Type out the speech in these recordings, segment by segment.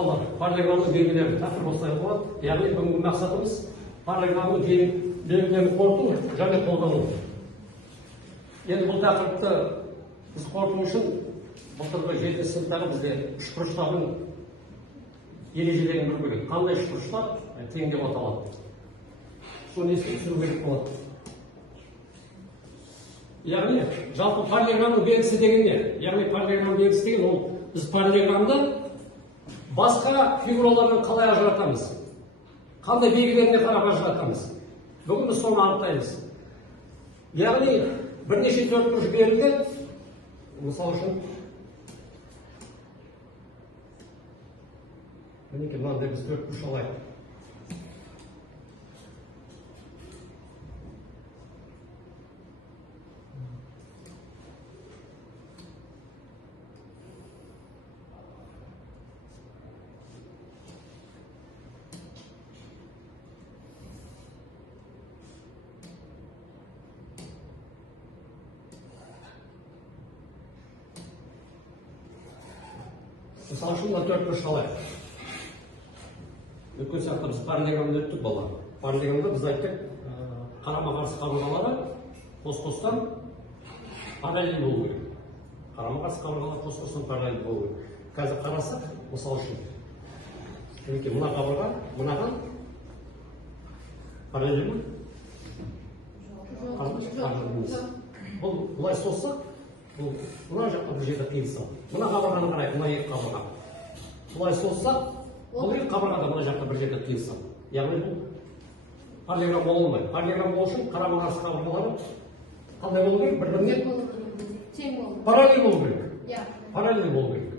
балалар, параллелограммның белгілері тақырып осылай болады. Яғни бүгінгі мақсатымыз параллелограммның белгілерін қорыту және қолдану. Енді бұл тақырыпты біз қорыту үшін былтырғы 7 сыныптағы бізде үшбұрыштардың ережелерін білу керек. Қандай үшбұрыштар тең деп аталады. Соны еске түсіру керек болады. Яғни жалпы параллелограммның белгісі деген не? Яғни параллелограмм белгісі деген ол біз параллелограммды басқа фигуралардан қалай ажыратамыз? Қандай белгілеріне қарап ажыратамыз? Бүгін біз соны анықтаймыз. Яғни бірнеше төртбұрыш берілген, мысал үшін мінекей мынандай біз төртбұрыш алайық. Мысал үшін мына төртбұрыш алайық. Өткен сабақта біз параллелограммды өттік бала. Параллелограммда біз айттық, қарама-қарсы қабырғалары қос-қостан параллель болу керек. Қарама-қарсы қабырғалар қос-қостан параллель болу керек. Қазір қарасақ, мысал үшін. Мінекей мына қабырға, мынаған параллель ме? Бұл былай соқса, мына жақта бір жерде қиылса. Мына қабырғаны қарайық, мына екі қабырға. Бұлай соқса, бұл екі қабырғада мына жақта бір жерде қиылса. Яғни бұл параллелограмм бола алмайды. Параллелограмм болу үшін қарама-қарсы қабырғалары қандай болу керек? Бір-біріне параллель болу керек. Параллель болу керек.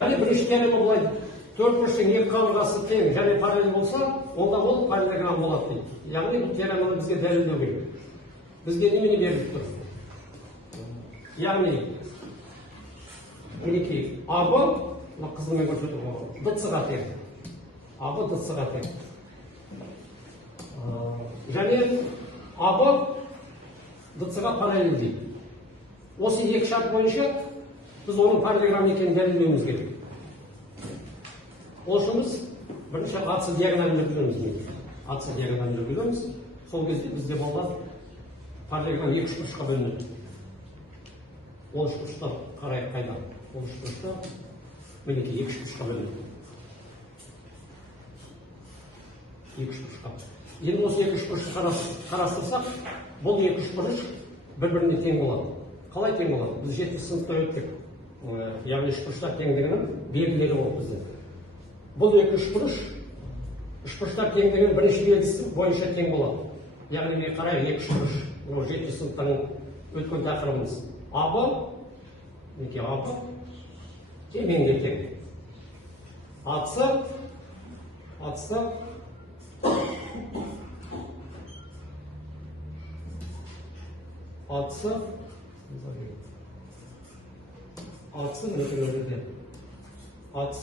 Және бірінші теорема былай төртбұрыштың екі қабырғасы тең және параллель болса, онда ол параллелограмм болады дейді. Яғни бұл теореманы бізге дәлелдеу керек. Бізге немене беріліп тұр? Яғни мінекей АБ, мына қызылмен көрсетіп отырмын, ДЦ-ға тең. АБ ДЦ-ға тең. Және АБ ДЦ-ға параллель дейді. Осы екі шарт бойынша біз оның параллелограмм екенін дәлелдеуіміз керек. Ол үшін біз бірінші АЦ диагоналін жүргіземіз. АЦ диагоналін жүргіземіз. Сол кезде бізде балалар параллелограмм екі үшбұрышқа бөлінеді. Ол үшбұрышта қарайық қайда? Ол үшбұрышта мінекей екі үшбұрышқа бөлінеді. Екі үшбұрышқа. Енді осы екі үшбұрышты қарастырсақ, бұл екі үшбұрыш бір-біріне тең болады. Қалай тең болады? Біз 7 сыныпта өттік. Яғни үшбұрыштар теңдігінің белгілері болып бізде. Бұл екі үшбұрыштар теңдігінің бірінші белгісі бойынша тең болады. Яғни қарайық екі үшбұрыш. 7 сыныптан өткен тақырыбымыз. АБ, мінекей АБ, теменге тең. АЦ, АЦ, АЦ, АЦ, мінекей АЦ,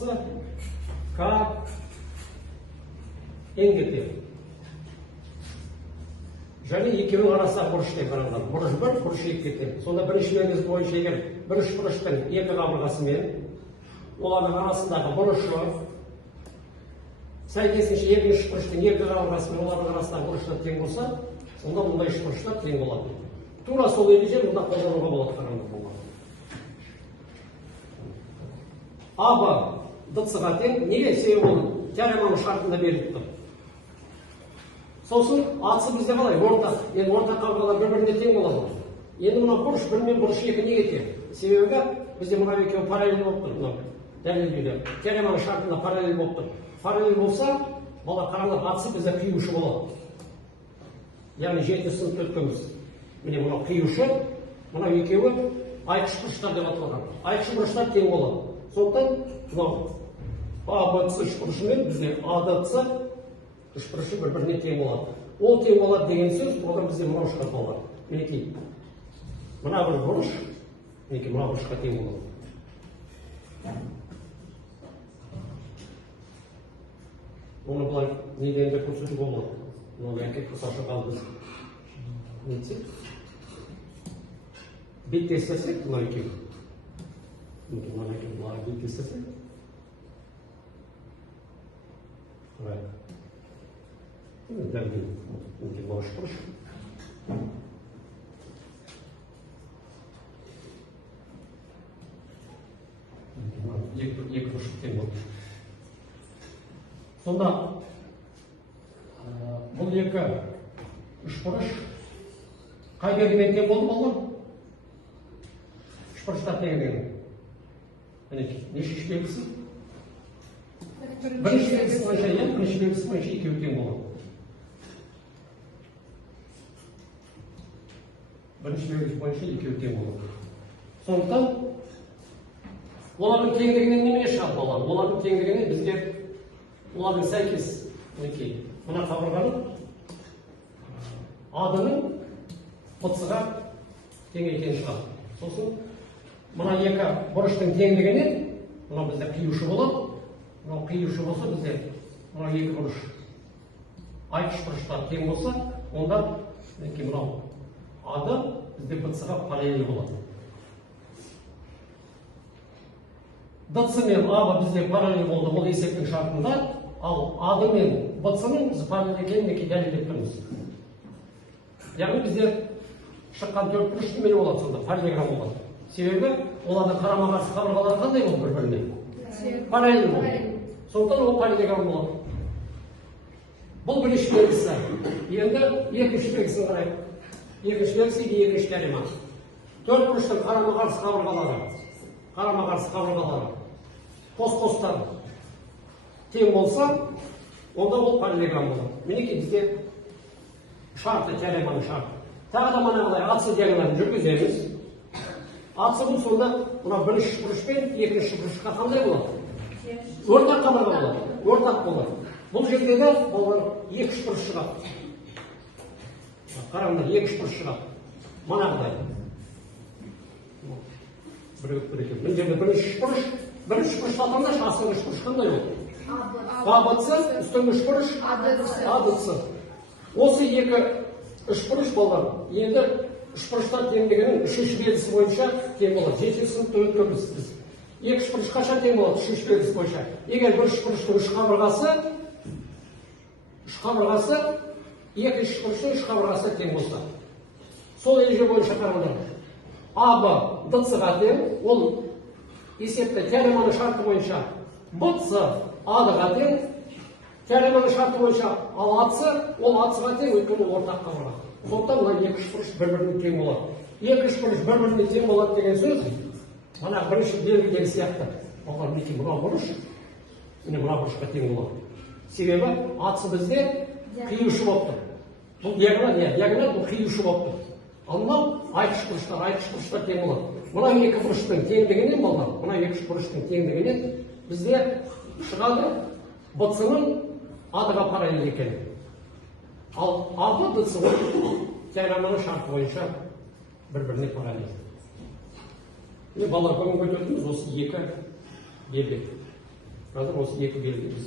К, Нге тең. Және екеуінің арасында бұрыш тең қаралған. Бұрыш бір, бұрыш екіге тең. Сонда бірінші белгісі бойынша егер бір үшбұрыштың екі қабырғасымен олардың арасындағы бұрышы сәйкесінше екінші үшбұрыштың екі қабырғасымен олардың арасындағы бұрыштар тең болса, онда мұндай үшбұрыштар тең болады. Тура сол ереже мұнда қолдануға болады қараңғы болған. АБ ДЦ-ға тең. Неге? Себебі ол теореманың шартында беріліп тұр. Сосын АЦ бізде қалай? Орта. Енді орта қабырғалар бір-біріне тең болады. Енді мына бұрыш бір мен бұрыш екі неге тең? Себебі бізде мына екеуі параллель болып тұр. Дәлелдеуде. Теореманың шартында параллель болып тұр. Параллель болса, бала қараңдар АЦ бізде қиюшы болады. Яғни 7 сыныпта өткенбіз. Міне мына қиюшы, мына екеуі айқыш бұрыштар деп аталған. Айқыш бұрыштар тең болады. Сондықтан мынау АБЦ үшбұрышымен бізде АДЦ үшбұрышы бір-біріне тең болады. Ол тең болады деген сөз, одан бізде мынау шығатын болады. Мінекей, мына бір бұрыш, мінекей мына бұрышқа тең болады. Оны бұлай неден де көрсетуге болады. Мынау әкеп қысашы қалды біз. Нетсек? Беттестірсек, мына екеуі. Мына екеуі бұлай беттестірсек. Мінекей бош бұрыш. Екі бұрыш тең болды. Сонда бұл екі үш бұрыш қай белгімен тең болды болған? Үш бұрыштар тең деген. Неше белгісі? Бірінші белгісі бойынша екеуі тең болады. Бірінші белгісі бойынша екеуі тең болады. Сондықтан олардың теңдігінен неме шығады болады? Олардың теңдігінен бізге олардың сәйкес мына қабырғаның адының бұтсыға тең екені шығады. Сосын мына екі бұрыштың теңдігінен мына бізде қиюшы болады. Мынау қиюшы болса бізде мына екі бұрыш айқыш бұрыштар тең болса, онда мынау ады бізде бұтсыға параллель болады. ДЦ мен АБ бізде параллель болды, ол есептің шартында, ал ады мен БЦ-ның біз параллель екенін дәлелдеп тұрмыз. Яғни бізде шыққан төрт бұрыш неме болады сонда, параллелограмм болады. Себебі олардың қарама-қарсы қабырғалары қандай болды бір-біріне? Параллель болды. Сондықтан ол параллелограмм болады. Бұл бірінші белгісі. Енді екінші белгісін қарайық. Екінші белгісі екінші теорема. Төрт бұрыштың қарама-қарсы қабырғалары қос-қостар тең болса, онда ол параллелограмм болады. Мінекей бізде шарты, теореманың шарты. Тағы да мынағыдай АС диагоналін жүргіземіз. АС-ның сонда мына бірінші бұрыш пен екінші бұрышқа қандай болады? Ортақ қабырға болады. Ортақ болады. Бұл жерде де екі үш бұрыш шығады. Қараңдар, екі үш бұрыш шығады. Мынағыдай. Бұл жерде бірінші бұрыш аталмаш, астыңғы үш бұрыш қандай болды? АБЦ, үстіңгі үш бұрыш АДЦ. Осы екі үш бұрыш болған. Енді үш бұрыштар теңдігінің үшінші белгісі бойынша тең болады. Жетінші сыныпта өткенбіз біз. Екі үш бұрыш қашан тең болады? Үшінші белгісі бойынша. Егер бір үш бұрыштың үш қабырғасы екі үш бұрыштың үш қабырғасы тең болса, сол ереже бойынша қараңдар. АБ ДЦ-ға тең, ол есепті теореманың шарты бойынша БЦ АД-ға тең, теореманың шарты бойынша ал АЦ ол АЦ-ға тең, өйткені ортақ қабырға. Сондықтан мына екі үш бұрыш бір-біріне тең болады. Екі үш бұрыш бір-біріне тең болады деген сөз, мына бірінші белгідегі сияқты. Оған мінекей мына бұрыш, мына бұрышқа тең болады. Себебі АЦ бізде қиюшы болып тұр. Бұл диагональ, бұл қиюшы болып тұр. Ал мынау айқыш бұрыштар тең болады. Мына екі бұрыштың теңдігінен болған, мына екі үш бұрыштың теңдігінен бізде шығады БЦ-ның АД-ға параллель екені. Ал АБ ДЦ теореманың шарты бойынша бір-біріне параллель. Балалар, бүгін көтертіміз осы екі белгі. Қазір осы екі белгі біз